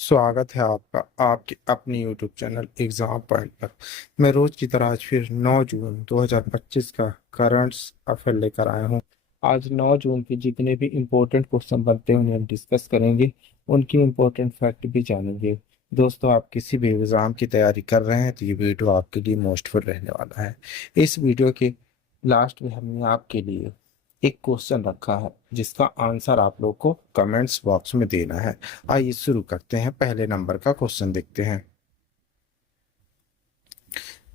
स्वागत है आपका आपके अपने YouTube चैनल एग्जाम पॉइंट पर। मैं रोज की तरह आज फिर 9 जून 2025 का करंट्स अफेयर लेकर आया हूँ। आज 9 जून के जितने भी इम्पोर्टेंट क्वेश्चन बनते हैं उन्हें हम डिस्कस करेंगे, उनकी इम्पोर्टेंट फैक्ट भी जानेंगे। दोस्तों, आप किसी भी एग्जाम की तैयारी कर रहे हैं तो ये वीडियो आपके लिए मोस्टफुल रहने वाला है। इस वीडियो के लास्ट में हमने आपके लिए एक क्वेश्चन रखा है जिसका आंसर आप लोग को कमेंट्स बॉक्स में देना है। आइए शुरू करते हैं, पहले नंबर का क्वेश्चन देखते हैं।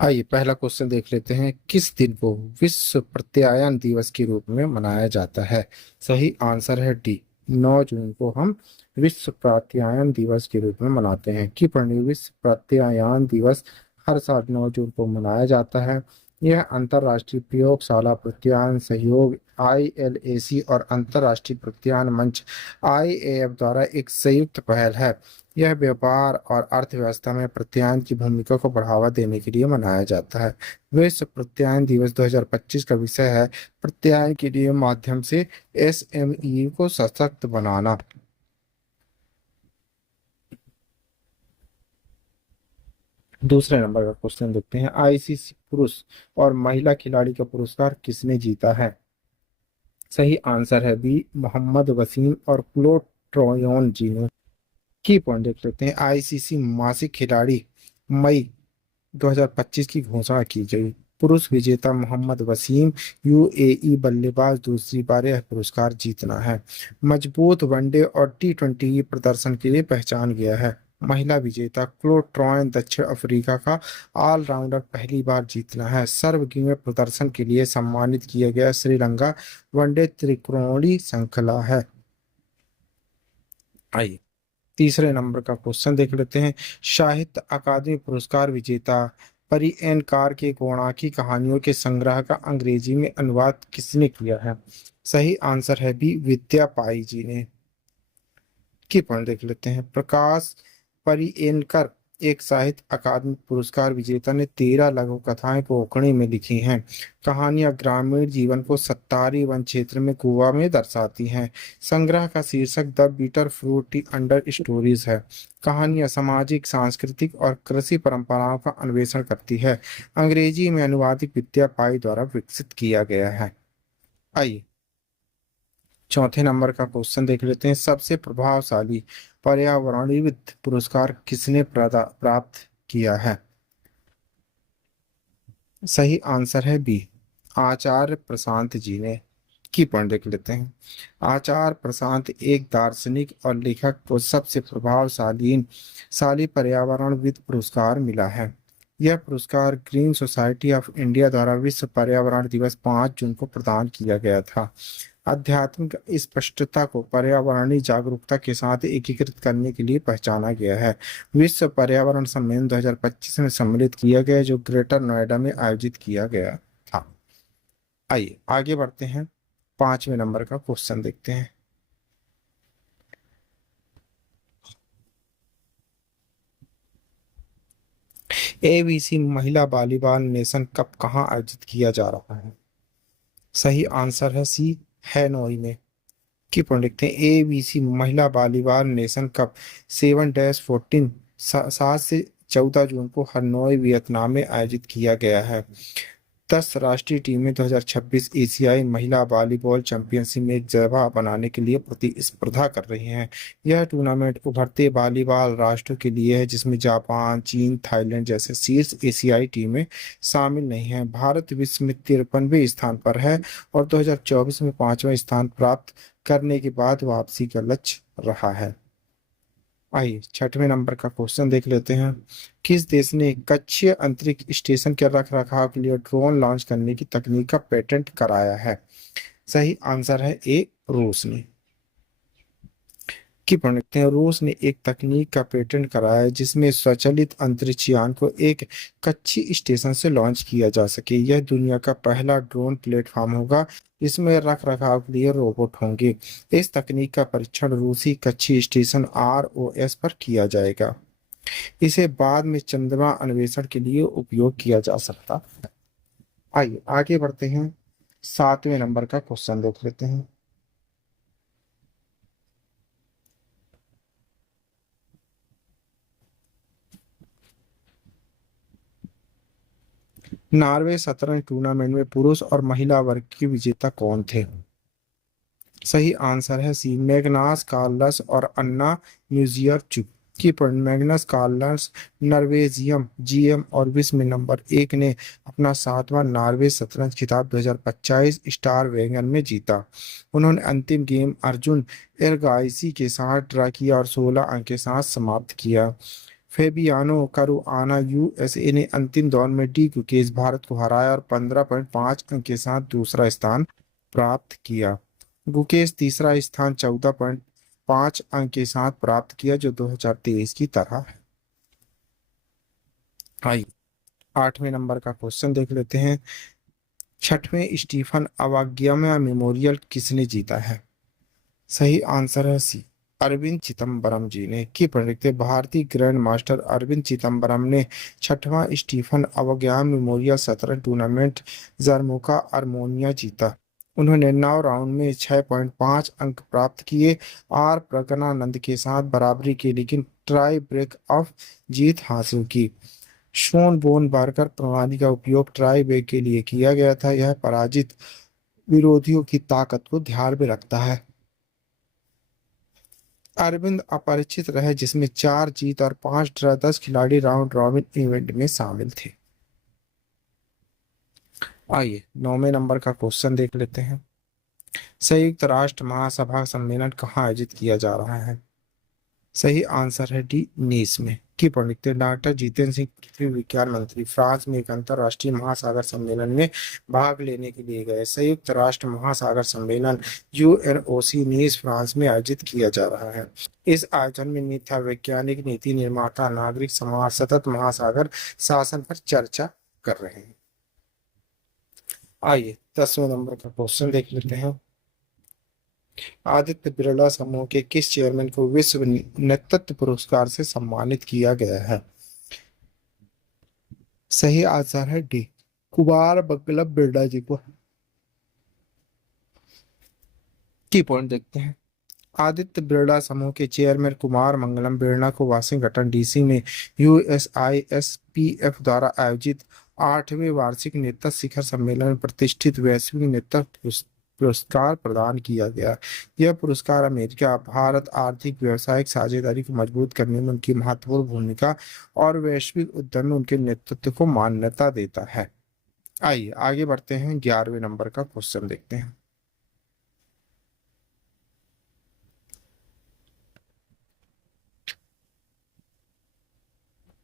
आइए पहला क्वेश्चन देख लेते हैं। किस दिन को विश्व प्रत्यायन दिवस के रूप में मनाया जाता है? सही आंसर है डी, 9 जून को हम विश्व प्रत्यायन दिवस के रूप में मनाते हैं। कि पढ़नी, विश्व प्रत्यायन दिवस हर साल 9 जून को मनाया जाता है। यह अंतर्राष्ट्रीय प्रयोगशाला प्रत्यायन सहयोग ILAC और अंतर्राष्ट्रीय प्रत्यायन मंच IAF द्वारा एक संयुक्त पहल है। यह व्यापार और अर्थव्यवस्था में प्रत्यायन की भूमिका को बढ़ावा देने के लिए मनाया जाता है। विश्व प्रत्यायन दिवस 2025 का विषय है प्रत्यायन के लिए माध्यम से SME को सशक्त बनाना। दूसरे नंबर का क्वेश्चन देखते हैं। ICC पुरुष और महिला खिलाड़ी का पुरस्कार किसने जीता है? सही आंसर है बी, मोहम्मद वसीम और क्लोड ट्रोयन जी ने। की पॉइंट देख लेते हैं। ICC मासिक खिलाड़ी मई 2025 की घोषणा की गई। पुरुष विजेता मोहम्मद वसीम, UAE बल्लेबाज, दूसरी बार यह पुरस्कार जीतना है। मजबूत वनडे और T20 प्रदर्शन के लिए पहचान गया है। महिला विजेता क्लो ट्रॉयन, दक्षिण अफ्रीका का ऑलराउंडर, पहली बार जीतना है। सर्वगीण प्रदर्शन के लिए सम्मानित किया गया श्रीलंका वनडे त्रिकोणीय श्रृंखला है। आइए तीसरे नंबर का क्वेश्चन देख लेते हैं। साहित्य अकादमी पुरस्कार विजेता परी एन कार के कोणार्की कहानियों के संग्रह का अंग्रेजी में अनुवाद किसने किया है? सही आंसर है बी, विद्या पाई जी ने। की पॉइंट देख लेते हैं। प्रकाश परिएनकर एक साहित्य अकादमी पुरस्कार विजेता ने 13 लघु कथाएं कोंकणी में लिखी हैं। कहानियां ग्रामीण जीवन को सत्तारी वन क्षेत्र में गोवा में दर्शाती हैं। संग्रह का शीर्षक the bitter fruity under stories है। कहानियां सामाजिक, सांस्कृतिक और कृषि परंपराओं का अन्वेषण करती है। अंग्रेजी में अनुवादित विद्या पाई द्वारा विकसित किया गया है। आइए चौथे नंबर का क्वेश्चन देख लेते हैं। सबसे प्रभावशाली पर्यावरणविद पुरस्कार किसने प्राप्त किया है? सही आंसर है बी, आचार्य प्रशांत जी ने। की पॉइंट देख लेते हैं। आचार्य प्रशांत एक दार्शनिक और लेखक को सबसे प्रभावशाली शाली पर्यावरणविद पुरस्कार मिला है। यह पुरस्कार ग्रीन सोसाइटी ऑफ इंडिया द्वारा विश्व पर्यावरण दिवस 5 जून को प्रदान किया गया था। आध्यात्मिक स्पष्टता को पर्यावरणीय जागरूकता के साथ एकीकृत करने के लिए पहचाना गया है। विश्व पर्यावरण सम्मेलन 2025 में सम्मिलित किया गया, जो ग्रेटर नोएडा में आयोजित किया गया था। आइए आगे बढ़ते हैं, 5वें नंबर का क्वेश्चन देखते हैं। ABC महिला वॉलीबॉल नेशन कप कहाँ आयोजित किया जा रहा है? सही आंसर है सी, हैनोई में। की पॉइंट लिखते हैं। ABC महिला वॉलीबॉल नेशन कप 7-14 7 से 14 जून को हनोई वियतनाम में आयोजित किया गया है। 10 राष्ट्रीय टीमें 2026 एशियाई महिला वॉलीबॉल चैंपियनशिप में एक जगह बनाने के लिए प्रतिस्पर्धा कर रही हैं। यह टूर्नामेंट उभरते वॉलीबॉल राष्ट्रों के लिए है, जिसमें जापान, चीन, थाईलैंड जैसे शीर्ष एशियाई टीमें शामिल नहीं हैं। भारत विश्व में 53वें स्थान पर है और 2024 में 5वां स्थान प्राप्त करने के बाद वापसी का लक्ष्य रहा है। आइए 6वें नंबर का क्वेश्चन देख लेते हैं। किस देश ने कक्षीय अंतरिक्ष स्टेशन के रख रखाव के लिए ड्रोन लॉन्च करने की तकनीक का पेटेंट कराया है? सही आंसर है ए, रूस ने। की पढ़ते हैं। रूस ने एक तकनीक का पेटेंट कराया है जिसमें स्वचालित अंतरिक्ष यान को एक कक्षीय स्टेशन से लॉन्च किया जा सके। यह दुनिया का पहला ड्रोन प्लेटफॉर्म होगा जिसमें रख रखाव के लिए रोबोट होंगे। इस तकनीक का परीक्षण रूसी कक्षीय स्टेशन ROS पर किया जाएगा। इसे बाद में चंद्रमा अन्वेषण के लिए उपयोग किया जा सकता। आइए आगे बढ़ते हैं, 7वें नंबर का क्वेश्चन देख लेते हैं। नॉर्वे शतरंज टूर्नामेंट में पुरुष और महिला वर्ग के विजेता कौन थे? सही आंसर है सी, मैग्नास कार्लस और अन्ना न्यूजियरचुक। की पॉइंट, मैग्नस कार्लस नॉर्वेजियम जीएम और विश्व में नंबर 1 ने अपना 7वां नॉर्वे शतरंज खिताब 2025 स्टार वेगन में जीता। उन्होंने अंतिम गेम अर्जुन एरगाइसी के साथ ड्रा किया और 16 अंक के साथ समाप्त किया। फेबियानो करुआना यूएसए ने अंतिम दौर में डी गुकेश भारत को हराया और 15.5 अंक के साथ दूसरा स्थान प्राप्त किया। गुकेश तीसरा स्थान 14.5 अंक के साथ प्राप्त किया, जो 2023 की तरह है। आइए 8वें नंबर का क्वेश्चन देख लेते हैं। 6वें स्टीफन अवाग्यामा मेमोरियल किसने जीता है? सही आंसर है सी, अरविंद चिदम्बरम जी ने। की पढ़ते भारतीय ग्रैंड मास्टर अरविंद चिदम्बरम ने 6वां स्टीफन अवज्ञान मेमोरियल शतरंज टूर्नामेंट जर्मोका अर्मेनिया जीता। उन्होंने 9 राउंड में 6.5 अंक प्राप्त किए, आर प्रज्ञानंद के साथ बराबरी की, लेकिन ट्राई ब्रेक ऑफ जीत हासिल की। शोन बोन बार्कर प्रणाली का उपयोग ट्राई ब्रेक के लिए किया गया था। यह पराजित विरोधियों की ताकत को ध्यान में रखता है। अरविंद अपरिचित रहे, जिसमें 4 जीत और 5 ड्रा, 10 खिलाड़ी राउंड रॉबिन इवेंट में शामिल थे। आइए 9वें नंबर का क्वेश्चन देख लेते हैं। संयुक्त राष्ट्र महासभा सम्मेलन कहाँ आयोजित किया जा रहा है? सही आंसर है डी, नीस में। की पढ़ते डॉक्टर जितेंद्र सिंह पृथ्वी विज्ञान मंत्री फ्रांस में एक अंतरराष्ट्रीय महासागर सम्मेलन में भाग लेने के लिए गए। संयुक्त राष्ट्र महासागर सम्मेलन यूएनओसी नीस फ्रांस में आयोजित किया जा रहा है। इस आयोजन में नेता, वैज्ञानिक, नीति निर्माता, नागरिक समाज सतत महासागर शासन पर चर्चा कर रहे हैं। आइए 10वें नंबर का क्वेश्चन देख लेते हैं। आदित्य बिरला समूह के किस चेयरमैन को विश्व नेतृत्व पुरस्कार से सम्मानित किया गया है? सही आंसर है डी, कुमार मंगलम बिरला जी को। की पॉइंट देखते हैं। आदित्य बिरला समूह के चेयरमैन कुमार मंगलम बिरला को वाशिंगटन डीसी में यूएसआईएसपीएफ द्वारा आयोजित 8वें वार्षिक नेता शिखर सम्मेलन में प्रतिष्ठित वैश्विक नेतृत्व पुरस्कार प्रदान किया गया। यह पुरस्कार अमेरिका भारत आर्थिक व्यावसायिक साझेदारी को मजबूत करने में उनकी महत्वपूर्ण भूमिका और वैश्विक उद्यम में उनके नेतृत्व को मान्यता देता है। आइए आगे बढ़ते हैं, 11वें नंबर का क्वेश्चन देखते हैं।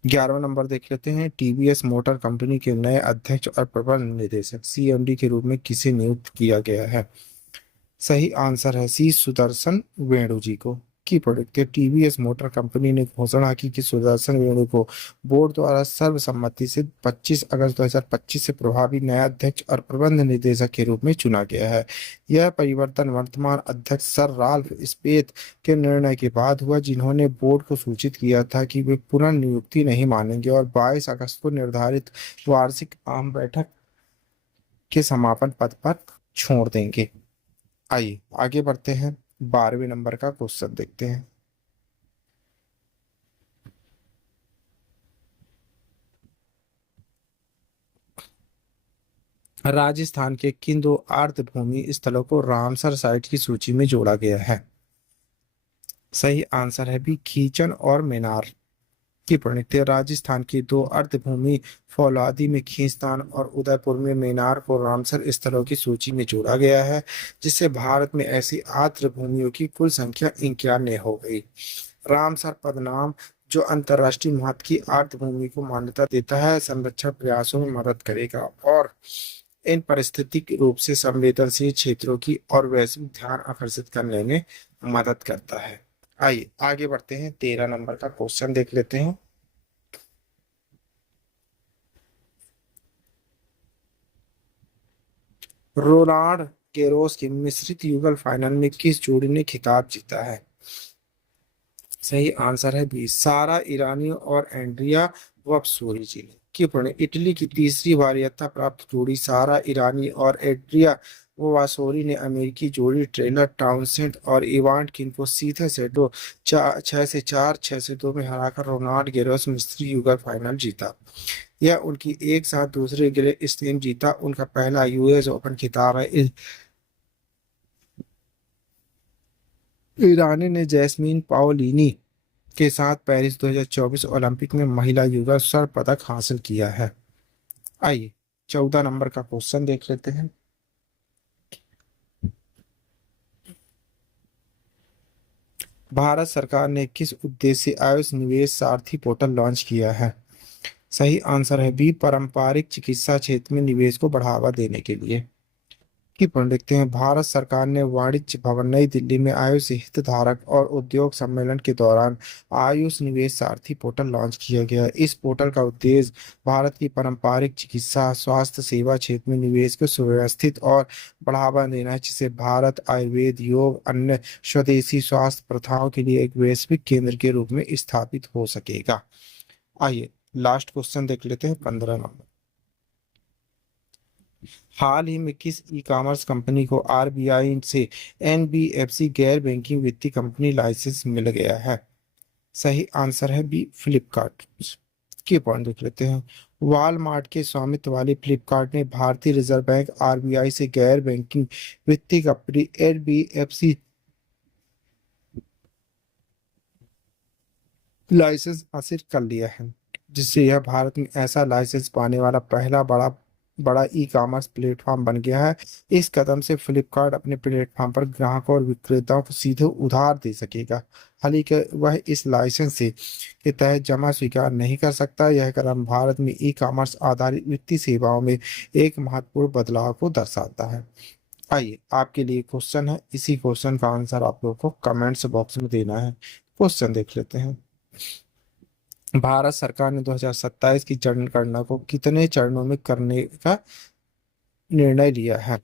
11वां नंबर देख लेते हैं। टीवीएस मोटर कंपनी के नए अध्यक्ष और प्रबंध निदेशक सीएमडी के रूप में किसे नियुक्त किया गया है? सही आंसर है सी, सुदर्शन वेणु जी को। की प्रोडक्ट टीवीएस मोटर कंपनी ने घोषणा की कि सुदर्शन वेणु को बोर्ड द्वारा सर्वसम्मति से 25 अगस्त 2025 से प्रभावी नया अध्यक्ष और प्रबंध निदेशक के रूप में चुना गया है। यह परिवर्तन वर्तमान अध्यक्ष सर राल्फ स्पेथ के निर्णय के बाद हुआ, जिन्होंने बोर्ड को सूचित किया था कि वे पुनर्नियुक्ति नहीं मानेंगे और 22 अगस्त को निर्धारित वार्षिक आम बैठक के समापन पद पर छोड़ देंगे। आइए आगे बढ़ते हैं, 12वें नंबर का क्वेश्चन देखते हैं। राजस्थान के किन 2 आर्द्रभूमि स्थलों को रामसर साइट की सूची में जोड़ा गया है? सही आंसर है बी, खीचन और मेनार। की पढ़ते राजस्थान की 2 अर्धभूमि फौलादी में खींचतान और उदयपुर में मेनार को रामसर स्थलों की सूची में जोड़ा गया है, जिससे भारत में ऐसी आर्द्र भूमियों की कुल संख्या 91 हो गई। रामसर पदनाम, जो अंतर्राष्ट्रीय महत्व की आर्द्र भूमि को मान्यता देता है, संरक्षण प्रयासों में मदद करेगा और इन पारिस्थितिक रूप से संवेदनशील क्षेत्रों की और वैश्विक ध्यान आकर्षित करने में मदद करता है। आइए आगे बढ़ते हैं, 13 नंबर का क्वेश्चन देख लेते हैं। रोनाल्ड गेरोस की मिश्रित युगल फाइनल में किस जोड़ी ने खिताब जीता है? सही आंसर है बी, सारा ईरानी और एंड्रिया वपसोरी जी। की पढ़े इटली की तीसरी वरीयता प्राप्त जोड़ी सारा ईरानी और एंड्रिया वासोरी ने अमेरिकी जोड़ी टेलर टाउनसेंड और इवान किन को सीधे सेटों 6 से 4, 6 से 2 में हराकर रोनाल्ड गैरोस मिस्त्री युगल फाइनल जीता। यह उनकी एक साथ दूसरे ग्रैंड स्लैम जीता उनका पहला यूएस ओपन खिताब है। ईरानी ने जैस्मीन पाओलिनी के साथ पेरिस 2024 ओलंपिक में महिला युगल स्वर्ण पदक हासिल किया है। आइए 14 नंबर का क्वेश्चन देख लेते हैं। भारत सरकार ने किस उद्देश्य से आयुष निवेश सारथी पोर्टल लॉन्च किया है? सही आंसर है बी, पारंपरिक चिकित्सा क्षेत्र में निवेश को बढ़ावा देने के लिए। की पढ़ लिखते हैं। भारत सरकार ने वाणिज्य भवन नई दिल्ली में आयुष हितधारक और उद्योग सम्मेलन के दौरान आयुष निवेश सारथी पोर्टल लॉन्च किया गया। इस पोर्टल का उद्देश्य भारत की पारंपरिक चिकित्सा स्वास्थ्य सेवा क्षेत्र में निवेश को सुव्यवस्थित और बढ़ावा देना है, जिससे भारत आयुर्वेद योग अन्य स्वदेशी स्वास्थ्य प्रथाओं के लिए एक वैश्विक केंद्र के रूप में स्थापित हो सकेगा। आइए लास्ट क्वेश्चन देख लेते हैं 15 नंबर। हाल ही में किस ई कॉमर्स कंपनी को आरबीआई से एनबीएफसी गैर बैंकिंग वित्तीय कंपनी लाइसेंस मिल गया है? सही आंसर है बी, फ्लिपकार्ट। के पॉइंट देख लेते हैं। वॉलमार्ट के स्वामित्व वाली फ्लिपकार्ट ने भारतीय रिजर्व बैंक आरबीआई से गैर बैंकिंग वित्तीय कंपनी एनबीएफसी लाइसेंस हासिल कर लिया है, जिससे यह भारत में ऐसा लाइसेंस पाने वाला पहला बड़ा बड़ा ई कॉमर्स प्लेटफॉर्म बन गया है। इस कदम से फ्लिपकार्ट अपने प्लेटफॉर्म पर ग्राहकों और विक्रेताओं को सीधे उधार दे सकेगा। हालांकि वह इस लाइसेंस से के तहत जमा स्वीकार नहीं कर सकता। यह कदम भारत में ई कॉमर्स आधारित वित्तीय सेवाओं में एक महत्वपूर्ण बदलाव को दर्शाता है। आइए आपके लिए क्वेश्चन है, इसी क्वेश्चन का आंसर आप लोगों को कमेंट्स बॉक्स में देना है। क्वेश्चन देख लेते हैं। भारत सरकार ने 2027 की जनगणना को कितने चरणों में करने का निर्णय लिया है?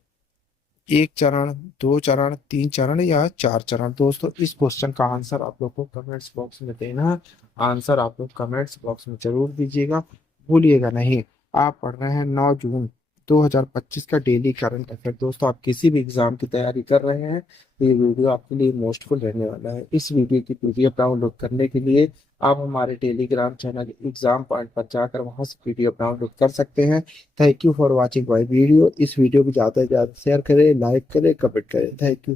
1 चरण, 2 चरण, 3 चरण या 4 चरण? दोस्तों इस क्वेश्चन का आंसर आप लोग को कमेंट्स बॉक्स में देना है। आंसर आप लोग कमेंट्स बॉक्स में जरूर दीजिएगा, भूलिएगा नहीं। आप पढ़ रहे हैं 9 जून 2025 का डेली करंट अफेयर। दोस्तों आप किसी भी एग्जाम की तैयारी कर रहे हैं तो ये वीडियो आपके लिए मोस्टफुल रहने वाला है। इस वीडियो की पीडीएफ डाउनलोड करने के लिए आप हमारे टेलीग्राम चैनल एग्जाम पॉइंट पर जाकर वहां से पीडीएफ डाउनलोड कर सकते हैं। Thank you for watching my video. इस वीडियो को ज़्यादा से ज़्यादा शेयर करें, लाइक करें, कमेंट करें। Thank you.